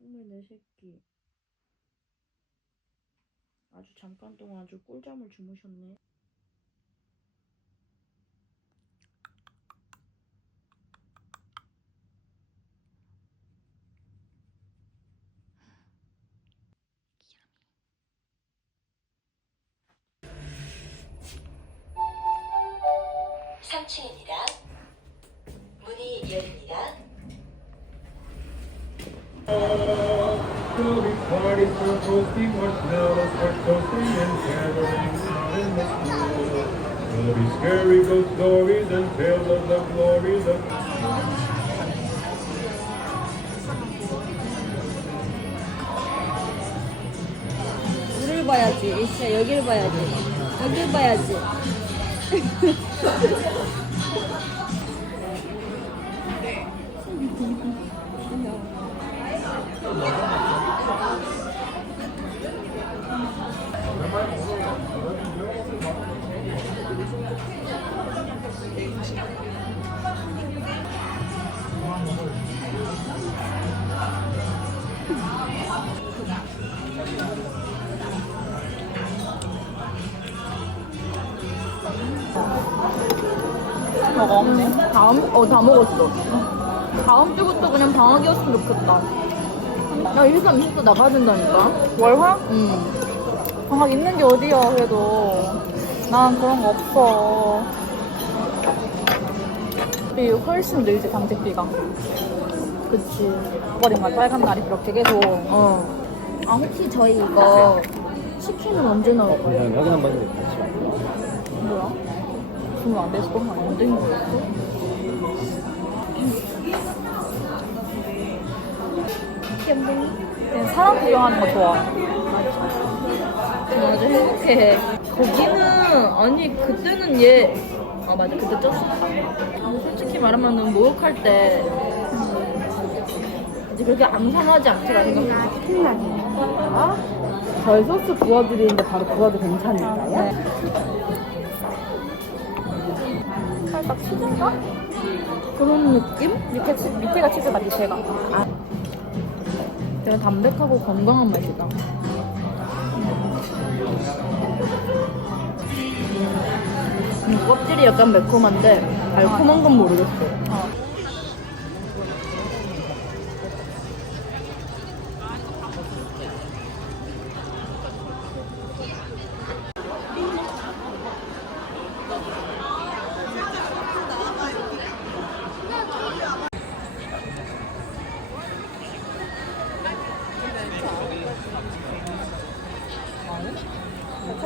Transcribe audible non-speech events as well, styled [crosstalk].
정말 내 새끼. 아주 잠깐 동안 아주 꿀잠을 주무셨네. 삼층입니다 문이 열립니다. 물을 봐야지. 진짜 여길 봐야지. 여길 봐야지. [laughs] 뭐가 없네. 다음, 어, 다 먹었어. 다음 주부터 그냥 방학이었으면 좋겠다. 나 23, 20도 나가야 된다니까. 월화? 응. 방학 있는 게 어디야, 그래도. 난 그런 거 없어. 이 훨씬 늘지, 당직비가. 그치. 버린가 빨간 날이 그렇게 계속. 어. 아, 혹시 저희 이거 치킨은 언제 나올 거예요? 확인 한번 해볼게요. 뭐야? 주문 안 돼서 그런 거안 되는 거였어? 그냥 사람 구경하는 거 좋아. 맞아. 아주 행복해. 거기는, 아니, 그때는 얘, 아, 맞아. 그때 쪘었다. 솔직히 말하면은 목욕할 때, 이제 그렇게 암산하지 않더라, 생각해. 아, 저희 소스 부어드리는데 바로 부어도 괜찮을까요? 네. 살짝 치즈인가? 그런 느낌? 밑에 치, 밑에가 치즈가 밑에가. 아. 되게 담백하고 건강한 맛이다. 음, 껍질이 약간 매콤한데 달콤한 건 모르겠어.